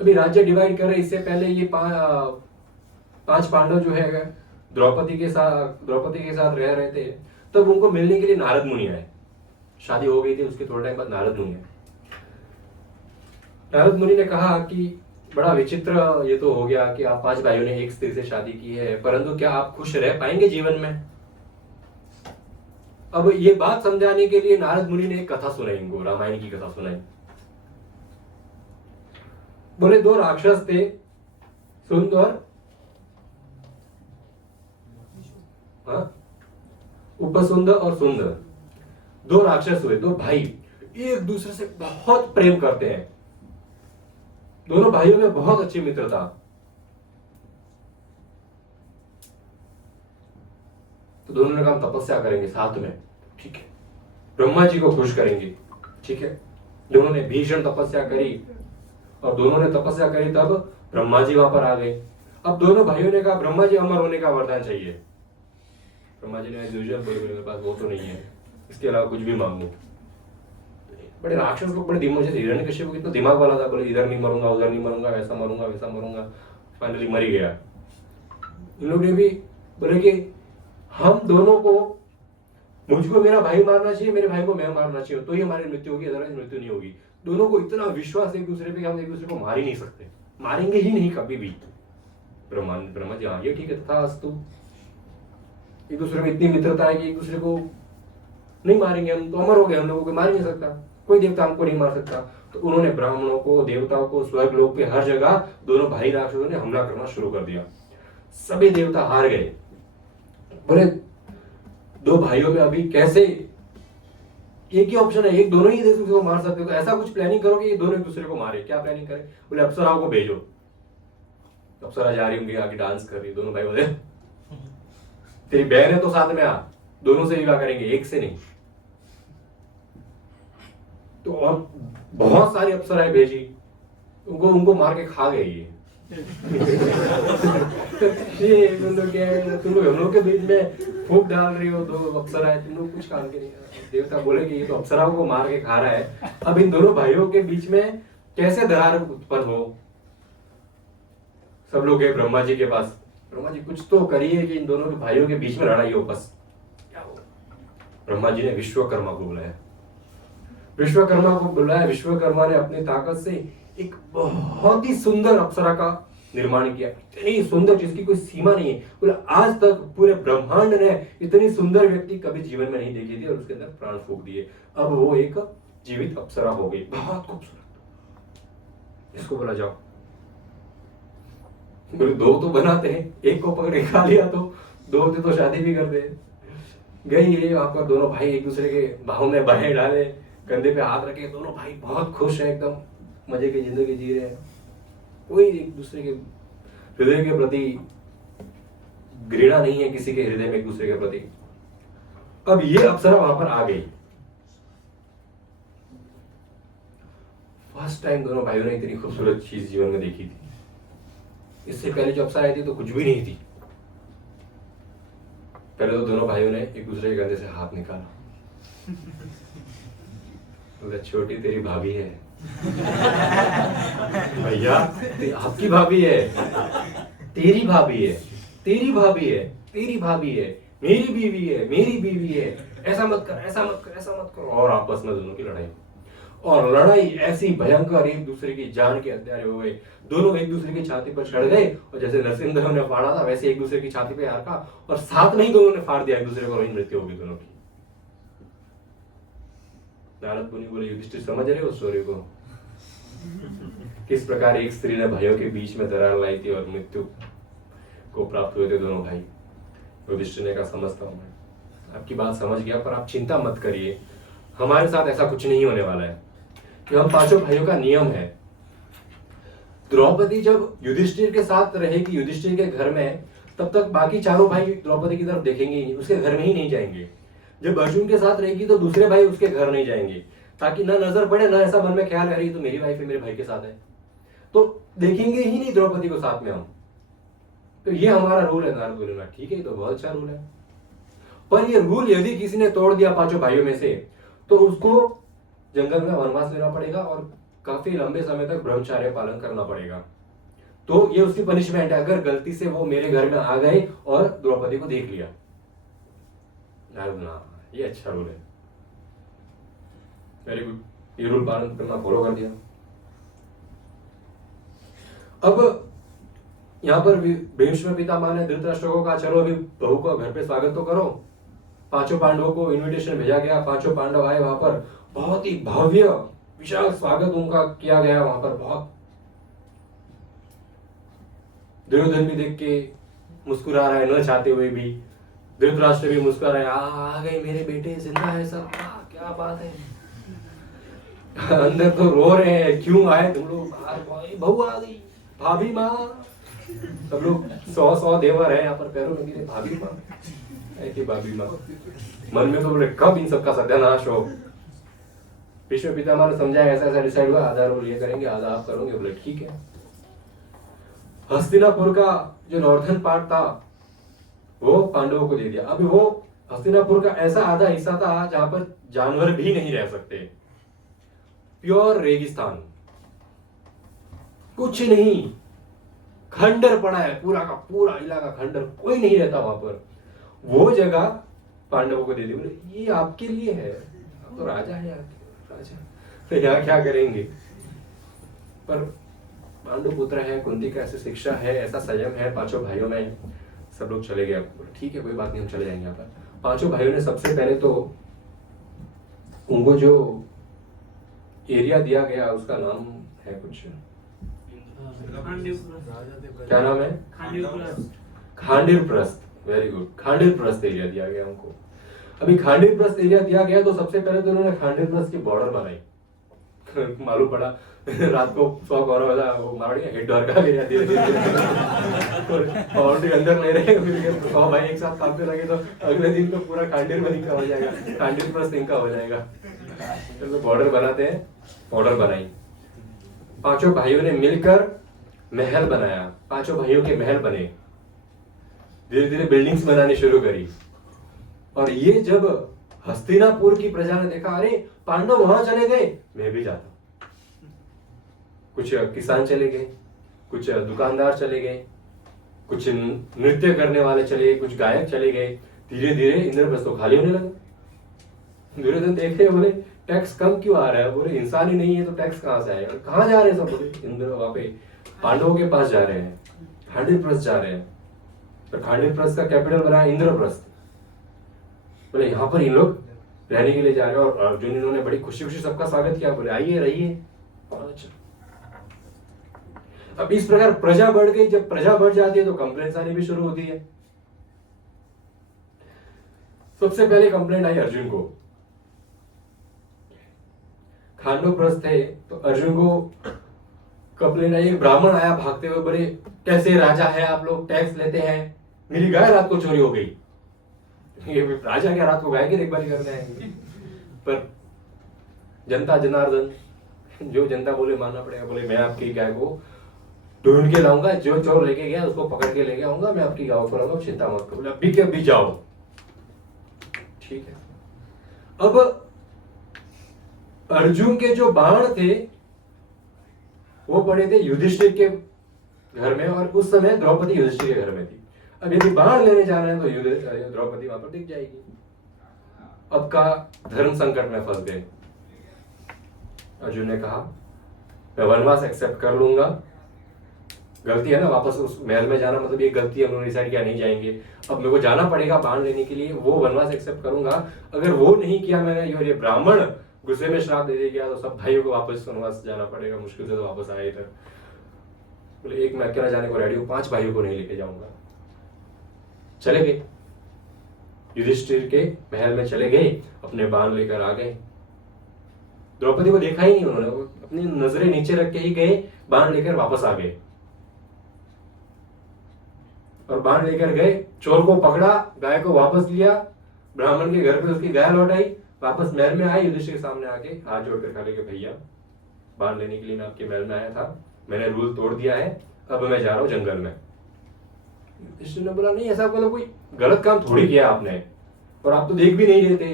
अभी राज्य डिवाइड कर रहे, इससे पहले ये 5 पांडव जो है द्रौपदी के साथ रह रहे थे, तब उनको मिलने के लिए नारद मुनि आए। शादी हो गई थी, उसके थोड़े टाइम बाद नारद मुनि आए। नारद मुनि ने कहा कि बड़ा विचित्र ये तो हो गया कि आप 5 भाइयों ने एक स्त्री से शादी की है, परंतु क्या आप खुश रह पाएंगे जीवन में। अब ये बात समझाने के लिए नारद मुनि ने एक कथा सुनाई, इनको रामायण की कथा सुनाई। बोले 2 राक्षस थे, सुंद और उपसुंद और सुंदर, 2 राक्षस हुए, 2 भाई एक दूसरे से बहुत प्रेम करते हैं। दोनों भाइयों में बहुत अच्छी मित्रता। तो दोनों ने कहा तपस्या करेंगे साथ में, ठीक है, ब्रह्मा जी को खुश करेंगे, ठीक है। दोनों ने भीषण तपस्या करी, और दोनों ने तपस्या करी तब ब्रह्मा जी वहां पर आ गए। अब दोनों भाइयों ने कहा ब्रह्मा जी अमर होने का वरदान चाहिए। ब्रह्मा जी ने मेरे पास वो तो नहीं है, इसके अलावा कुछ भी मांगो। बड़े राक्षस लोग बड़े दिमाग से, हिरण्यकश्यप कितना दिमाग वाला था, बोले इधर नहीं मरूंगा, उधर नहीं मरूंगा, वैसा मरूंगा वैसा मरूंगा, फाइनली मर ही गया। इन लोग ने भी बोले कि हम दोनों को, मुझको मेरा भाई मारना चाहिए, मेरे भाई को मैं मारना चाहिए, तो ही हमारी मृत्यु होगी, अदरवाइज मृत्यु नहीं होगी। दोनों को इतना विश्वास एक दूसरे पे कि हम एक दूसरे को मार ही नहीं सकते, मारेंगे ही नहीं कभी भी। ब्रह्मा जी हाँ ये ठीक है, तथा अस्तु। एक दूसरे में इतनी मित्रता है कि एक दूसरे को नहीं मारेंगे, हम तो अमर हो गए, हम लोगों को मार नहीं सकता, कोई देवता हमको नहीं मार सकता। तो उन्होंने ब्राह्मणों को, देवताओं को, स्वर्ग लोक पे हर जगह दोनों भाई राक्षसों ने हमला करना शुरू कर दिया। सभी देवता हार गए। बोले 2 भाइयों में अभी कैसे, एक ही ऑप्शन है, एक दोनों ही एक दूसरे को मार सकते हो, तो ऐसा कुछ प्लानिंग करो कि ये दोनों एक दूसरे को मारे। क्या प्लानिंग करें, बोले अप्सराओं को भेजो। अप्सरा जा रही होंगी, आगे डांस कर रही, दोनों भाई बोले तेरी बहन है तो साथ में आ, दोनों से विवाह करेंगे, एक से नहीं। तो और बहुत सारी अप्सराएं भेजी, उनको मार के खा गए ये तुम लोग हम लोग के बीच में फूक डाल रही हो, 2 अप्सराएं, तुम लोग कुछ काम के नहीं। देवता बोले कि ये तो अप्सराओं को मार के खा रहा है, अब इन दोनों भाइयों के बीच में कैसे दरार उत्पन्न हो। सब लोग गए ब्रह्मा जी के पास, ब्रह्मा जी कुछ तो करिए कि इन दोनों के भाइयों के बीच में लड़ाई हो, बस क्या हो। ब्रह्मा जी ने विश्वकर्मा को बुलाया, विश्वकर्मा को बुलाया। विश्वकर्मा ने अपनी ताकत से एक बहुत ही सुंदर अप्सरा का निर्माण किया, इतनी सुंदर जिसकी कोई सीमा नहीं है। पूरे आज तक पूरे ब्रह्मांड ने इतनी सुंदर व्यक्ति कभी जीवन में नहीं देखी थी, और उसके अंदर प्राण फूंक दिए। अब वो एक जीवित अप्सरा हो गई, बहुत खूबसूरत। इसको बोला जाओ, बोले दो तो बनाते हैं, एक को पकड़ के खा लिया तो दो होते तो शादी भी करते हैं। गई ये वहां पर दोनों भाई एक दूसरे के बाहों में बाहें डाले, कंधे पे हाथ रखे, दोनों भाई बहुत खुश है, एकदम मजे की जिंदगी जी रहे हैं। कोई एक दूसरे के हृदय के प्रति घृणा नहीं है, किसी के हृदय में एक दूसरे के प्रति। अब ये अप्सरा वहां पर आ गई। फर्स्ट टाइम दोनों भाइयों ने इतनी खूबसूरत चीज जीवन में देखी थी। इससे पहले जो अप्सरा आई थी तो कुछ भी नहीं थी। पहले तो दोनों भाइयों ने एक दूसरे के कंधे से हाथ निकाला, बोले छोटी तेरी भाभी है। भैया आपकी भाभी है, तेरी भाभी है, तेरी भाभी है, तेरी भाभी है, मेरी बीवी है, मेरी बीवी है, ऐसा मत कर, ऐसा मत कर, ऐसा मत कर। और आपस में दोनों की लड़ाई, और लड़ाई ऐसी भयंकर, एक दूसरे की जान के हत्यारे हो गए। दोनों एक दूसरे की छाती पर चढ़ गए, और जैसे नरसिंहदेव ने फाड़ा था वैसे एक दूसरे की छाती पे हार का, और साथ में ही दोनों ने फाड़ दिया एक दूसरे को, वही मृत्यु होगी दोनों की। नारद मुनि बोले युधिष्ठिर समझ रहे हो स्टोरी को, किस प्रकार एक स्त्री ने भाइयों के बीच में दरार लाई थी और मृत्यु को प्राप्त हुए थे दोनों भाई। युधिष्ठिर ने कहा समझता हूं मैं, आपकी बात समझ गया, पर आप चिंता मत करिए, हमारे साथ ऐसा कुछ नहीं होने वाला है। कि हम पांचों भाइयों का नियम है, द्रौपदी जब युधिष्ठिर के साथ रहेगी युधिष्ठिर के घर में, तब तक बाकी चारों भाई द्रौपदी की तरफ देखेंगे ही नहीं, उसके घर में ही नहीं जाएंगे। जब अर्जुन के साथ रहेगी तो दूसरे भाई उसके घर नहीं जाएंगे, ताकि ना नजर पड़े, ना ऐसा मन में ख्याल है तो मेरी वाइफ है, मेरे भाई के साथ है, तो देखेंगे ही नहीं द्रौपदी को साथ में हम। तो ये हमारा रूल है। नारद बोले ठीक है, तो बहुत अच्छा रूल है, पर ये रूल यदि किसी ने तोड़ दिया पांचों भाइयों में से, तो उसको जंगल में वनवास लेना पड़ेगा और काफी लंबे समय तक ब्रह्मचर्य पालन करना पड़ेगा। तो ये उसकी पनिशमेंट है, अगर गलती से वो मेरे घर में आ गए और द्रौपदी को देख लिया। ना, ये अच्छा रूल है, वेरी गुड, ये रूल पालन करना फॉलो कर दिया। अब यहाँ पर भीष्म पितामह ने धृतराष्ट्र को कहा चलो अभी बहू को घर पे स्वागत तो करो। पांचों पांडवों को इनविटेशन भेजा गया, पांचों पांडव आए वहां पर, बहुत ही भव्य विशाल स्वागत उनका किया गया वहां पर। बहुत दुर्योधन भी देख के मुस्कुरा रहा है, न चाहते हुए भी। धृतराष्ट्र भी मुस्कुरा रहा है, आ गए मेरे बेटे, जिंदा है सब, क्या बात है। अंदर तो रो रहे हैं, क्यों आए तुम लोग, बहू आ गई, भाभी माँ। सब लोग 100 देवर है यहाँ पर, पैरों में गिरे, भाभी माँ ऐसी भाभी माँ। मन में तो बोले कब इन सबका सत्यानाश हो। भीष्म पितामह ने समझाया ऐसा ऐसा डिसाइड हुआ, आधा रोल ये करेंगे, आधा आप करोगे। बोले ठीक है। हस्तिनापुर का जो नॉर्दर्न पार्ट था वो पांडवों को दे दिया। अभी वो हस्तिनापुर का ऐसा आधा हिस्सा था जहां पर जानवर भी नहीं रह सकते, प्योर रेगिस्तान, कुछ नहीं, खंडर पड़ा है, पूरा का पूरा इलाका खंडर, कोई नहीं रहता वहां पर। वो जगह पांडवों को दे दी। बोले ये आपके लिए है, आप तो राजा है, राजा तो यहाँ क्या करेंगे। पर पांडु पुत्र है, कुंती का ऐसी शिक्षा है, ऐसा संयम है पांचों भाइयों में, सब लोग चले गए। ठीक है कोई बात नहीं, हम चले जाएंगे। यहाँ पर पांचों भाइयों ने सबसे पहले तो उनको जो एरिया दिया गया उसका नाम है कुछ, क्या नाम है, खांडीर प्रस्थ। वेरी गुड, खांडीर प्रस्थ एरिया दिया गया उनको। अभी खांडीर प्रस्थ एरिया दिया गया तो सबसे पहले तो उन्होंने खांडीर प्रस्थ की बॉर्डर बनाई। मालूम पड़ा रात को 100 कौरव वाला वो मार दिया, हेड द्वारका एरिया धीरे बाउंड्री अंदर ले रहे हैं, 100 भाई एक साथ काटने लगे तो अगले दिन तो पूरा खांडीर में इनका हो जाएगा, खांडीर प्रस्थ इनका हो जाएगा। तो बॉर्डर बनाते हैं, बॉर्डर बनाई। पांचों भाइयों ने मिलकर महल बनाया, पांचों भाइयों के महल बने, धीरे धीरे बिल्डिंग्स बनानी शुरू करी। और ये जब हस्तिनापुर की प्रजा ने देखा, अरे पांडव वहां चले गए, मैं भी जाता हूं। कुछ किसान चले गए, कुछ दुकानदार चले गए, कुछ नृत्य करने वाले चले गए, कुछ गायक चले गए। धीरे धीरे इंद्रप्रस्थ तो खाली होने लगा। दुर्योधन देखे, बोले टैक्स कम क्यों आ रहा है? बोले इंसान ही नहीं है तो टैक्स कहाँ से आएगा? कहाँ जा रहे हैं सब? बोले इंद्र वहां पे पांडवों के पास जा रहे हैं, खांडीप्रस्थ जा रहे हैं। तो खांडीप्रस्थ का कैपिटल बना है इंद्रप्रस्थ। बोले यहाँ पर इन लोग रहने के लिए जा रहे हैं। और अर्जुन इन्होंने बड़ी खुशी खुशी सबका स्वागत किया, बोले आइए रहिए। अच्छा, अब इस प्रकार प्रजा बढ़ गई। जब प्रजा बढ़ जाती है तो कंप्लेंट्स आनी भी शुरू होती है। सबसे पहले कंप्लेंट आई अर्जुन को। खांडवप्रस्थ थे तो अर्जुन को कंप्लेंट आई। ब्राह्मण आया भागते हुए, बोले कैसे राजा है आप लोग, टैक्स लेते हैं, मेरी गाय रात को चोरी हो गई। ये राजा क्या रात को गाय की देखभाल करना है? पर जनता जनार्दन, जो जनता बोले मानना पड़ेगा। बोले मैं आपकी गाय को ढूंढ के लाऊंगा, जो चोर लेके गया उसको पकड़ के लेके आऊंगा, मैं आपकी गाय को लाऊंगा, चिंता मत करो। बोले अभी के अभी जाओ। ठीक है। अब अर्जुन के जो बाण थे वो पड़े थे युधिष्ठिर के घर में, और उस समय द्रौपदी युधिष्ठिर के घर में थी। अब यदि बाण लेने जा रहे हैं तो द्रौपदी वहां पर दिख जाएगी। अब का धर्म संकट में फंस गए। अर्जुन ने कहा मैं वनवास एक्सेप्ट कर लूंगा, गलती है ना, वापस उस महल में जाना मतलब ये गलती है, हम लोग डिसाइड किया नहीं जाएंगे। अब मेरे को जाना पड़ेगा बाण लेने के लिए, वो वनवास एक्सेप्ट करूंगा। अगर वो नहीं किया मैंने, ये ब्राह्मण गुस्से में श्राप दे गया, तो सब भाइयों को वापस वनवास जाना पड़ेगा, मुश्किल से तो वापस आए इधर। बोले एक मैं अकेला जाने को रेडी हूँ, 5 भाइयों को नहीं लेके जाऊंगा। चले गए, युधिष्ठिर के महल में चले गए, अपने बाण लेकर आ गए। द्रौपदी को देखा ही नहीं उन्होंने, वो अपनी नजरें नीचे रख के ही गए, बाण लेकर वापस आ गए। और बाण लेकर गए, चोर को पकड़ा, गाय को वापस लिया, ब्राह्मण के घर पे उसकी गाय लौटाई, वापस महल में आई, युधिष्ठिर के सामने आके हाथ जोड़कर खड़े के भैया बाण लेने के लिए मैं आपके महल में आया था, मैंने रूल तोड़ दिया है, अब मैं जा रहा हूं जंगल में। युधिष्ठिर ने बोला नहीं, ऐसा मतलब कोई गलत काम थोड़ी किया आपने, और आप तो देख भी नहीं रहे थे,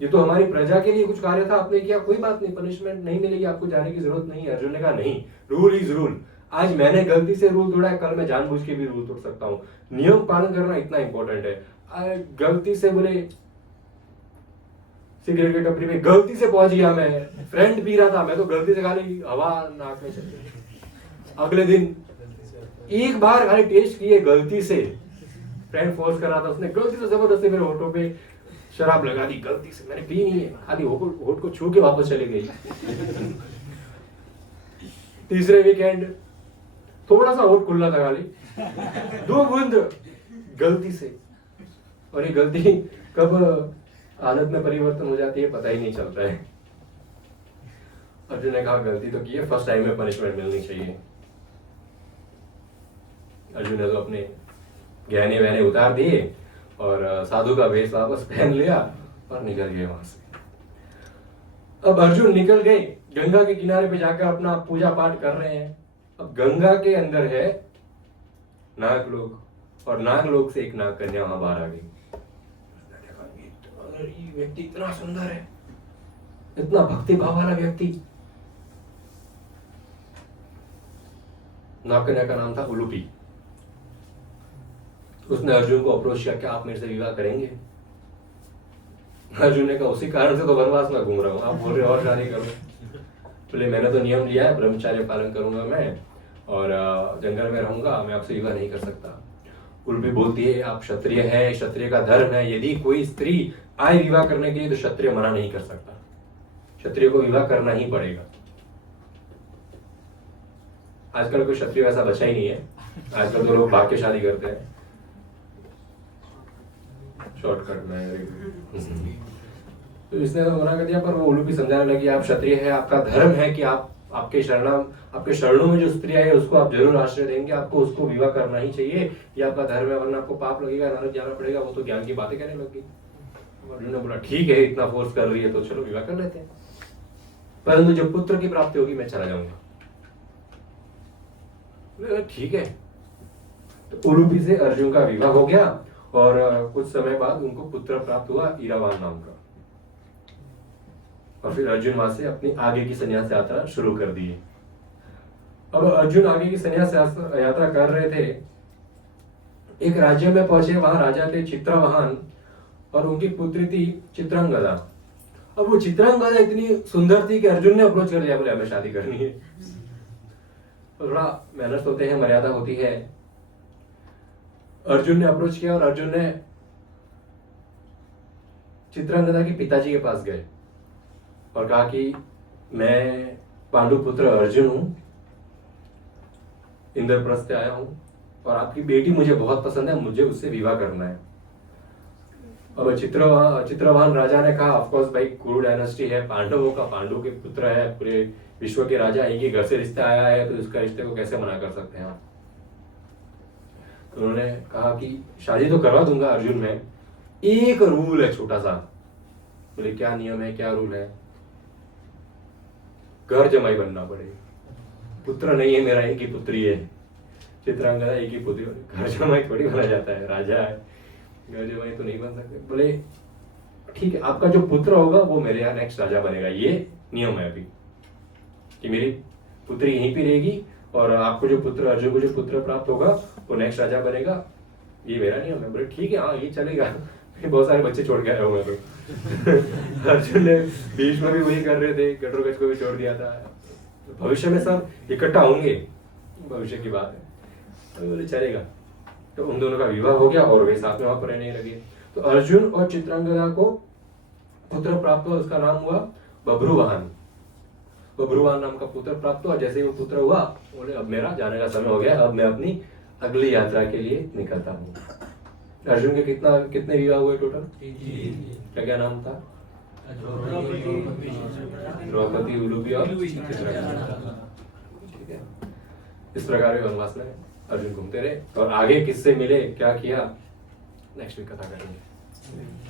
ये तो हमारी प्रजा के लिए कुछ कार्य था, आपने किया, कोई बात नहीं, पनिशमेंट नहीं मिलेगी, आपको जाने की जरूरत नहीं है। अर्जुन ने कहा नहीं, रूल इज रूल। आज मैंने गलती से रूल तोड़ा है, कल मैं जानबूझ के भी रूल तोड़ सकता हूँ। नियम पालन करना इतना इंपॉर्टेंट है। गलती से बोले सिगरेट की टपरी में गलती से पहुंच गया, मैं फ्रेंड पी रहा था, मैं तो गलती से खाली हवा नाक में चली। अगले दिन एक बार खाली टेस्ट किए, गलती से फ्रेंड फोर्स कर रहा था, उसने गलती से जबरदस्ती मेरे होठों पे शराब लगा दी, गलती से, मैंने पी नहीं है, खाली होठ को छू के वापस चली गई। तीसरे वीकेंड थोड़ा सा होठ खुला था, खाली 2 बूंद गलती से, और ये गलती कब आदत में परिवर्तन हो जाती है पता ही नहीं चलता है। अर्जुन ने कहा गलती तो की है, फर्स्ट टाइम में पनिशमेंट मिलनी चाहिए। अर्जुन ने तो अपने गहने वहने उतार दिए और साधु का वेश वापस पहन लिया और निकल गए वहां से। अब अर्जुन निकल गए, गंगा के किनारे पे जाकर अपना पूजा पाठ कर रहे हैं। अब गंगा के अंदर है नागलोक, और नागलोक से एक नाग कन्या वहां बाहर आ गई। ये व्यक्ति इतना सुंदर है, इतना भक्ति भाव वाला व्यक्ति। नाग कन्या का नाम था उलूपी। उसने अर्जुन को अप्रोच किया, क्या आप मेरे से विवाह करेंगे? अर्जुन ने कहा उसी कारण से तो वनवास में घूम रहा हूँ, आप बोल रहे और शादी करो। बोले मैंने तो नियम लिया है, ब्रह्मचर्य पालन करूंगा मैं, और जंगल में रहूंगा, मैं आपसे विवाह नहीं कर सकता। उलूपी बोलती है आप क्षत्रिय है, क्षत्रिय का धर्म है, यदि कोई स्त्री आए विवाह करने के लिए तो क्षत्रिय मना नहीं कर सकता, क्षत्रिय को विवाह करना ही पड़ेगा। आजकल कोई क्षत्रिय ऐसा बचा ही नहीं है, आजकल तो लोग भाग के शादी करते हैं शॉर्टकट में। तो इसने तो मना कर दिया, पर वो उलूपी समझाने लगी आप क्षत्रिय है, आपका धर्म है कि आप आपके शरणों में जो स्त्री है उसको आप जरूर आश्रय देंगे, आपको उसको विवाह करना ही चाहिए, ये आपका धर्म है, वरना आपको पाप लगेगा, नरक जाना पड़ेगा। वो तो ज्ञान की बातें कहने लगी। अर्जुन ने बोला ठीक है, इतना फोर्स कर रही है तो चलो विवाह कर लेते हैं, परंतु जब पुत्र की प्राप्ति होगी मैं चला जाऊंगा। ठीक है। तो उलूपी से अर्जुन का विवाह हो गया, और कुछ समय बाद उनको पुत्र प्राप्त हुआ, ईरावान नाम का। और फिर अर्जुन वहां से अपनी आगे की संन्यास यात्रा शुरू कर दी। अब अर्जुन आगे की संन्यास यात्रा कर रहे थे। एक राज्य में पहुंचे, वहां राजा थे चित्रवाहन और उनकी पुत्री थी चित्रांगदा। अब वो चित्रांगदा इतनी सुंदर थी कि अर्जुन ने अप्रोच कर लिया, बोले हमें शादी करनी है। तो थोड़ा मेहनत होते हैं, मर्यादा होती है। अर्जुन ने अप्रोच किया और अर्जुन ने चित्रांगदा के पिताजी के पास गए और कहा कि मैं पांडु पुत्र अर्जुन हूं, इंद्रप्रस्थ से आया हूं और आपकी बेटी मुझे बहुत पसंद है, मुझे उससे विवाह करना है। अब चित्रवाहन राजा ने कहा ऑफ कोर्स भाई, कुरु डायनेस्टी है, पांडवों का, पांडु के पुत्र है, पूरे विश्व के राजा, एक ही घर से रिश्ता आया है, तो इसका रिश्ते को कैसे मना कर सकते हैं आप। तो उन्होंने कहा कि शादी तो करवा दूंगा अर्जुन में, एक रूल है छोटा सा। बोले क्या नियम है, क्या रूल है? घर जमाई बनना पड़ेगा, पुत्र नहीं है मेरा, एक ही पुत्री है चित्रांगदा, एक ही पुत्री। घर जमाई थोड़ी बना जाता है, राजा है, घर जमाई तो नहीं बन सकते। बोले ठीक है, आपका जो पुत्र होगा वो मेरे यहाँ नेक्स्ट राजा बनेगा, ये नियम है अभी कि मेरी पुत्री यहीं पे रहेगी और आपको जो पुत्र, अर्जुन को जो पुत्र प्राप्त होगा वो नेक्स्ट राजा बनेगा, ये मेरा नियम है। बोले ठीक है, हाँ ये चलेगा। बहुत सारे बच्चे छोड़ के आया हूँ मैं तो। अर्जुन ने भीष्म भी वही कर रहे थे, घटोत्कच को भी छोड़ दिया था। भविष्य में सब इकट्ठा होंगे, भविष्य की बात है। तो बोले चलेगा। तो उन दोनों का विवाह हो गया और वे साथ में वहां पर रहने लगे। तो अर्जुन और चित्रांगदा को पुत्र प्राप्त हुआ, उसका नाम हुआ बभ्रुवाहन। बभ्रुवाहन नाम का पुत्र प्राप्त हुआ। जैसे ही वो पुत्र हुआ, बोले अब मेरा जाने का समय हो गया, अब मैं अपनी अगली यात्रा के लिए निकलता हूँ। अर्जुन के कितने विवाह हुए टोटल? क्या क्या नाम था? द्रौपदी, उलूपी और चित्रांगदा। ठीक है, इस प्रकार के वनवास में अर्जुन घूमते रहे और आगे किससे मिले, क्या किया, नेक्स्ट वीक कथा करेंगे।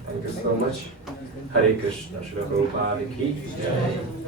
Thank you so much. Hare Krishna. Shri Prabhupada की जय।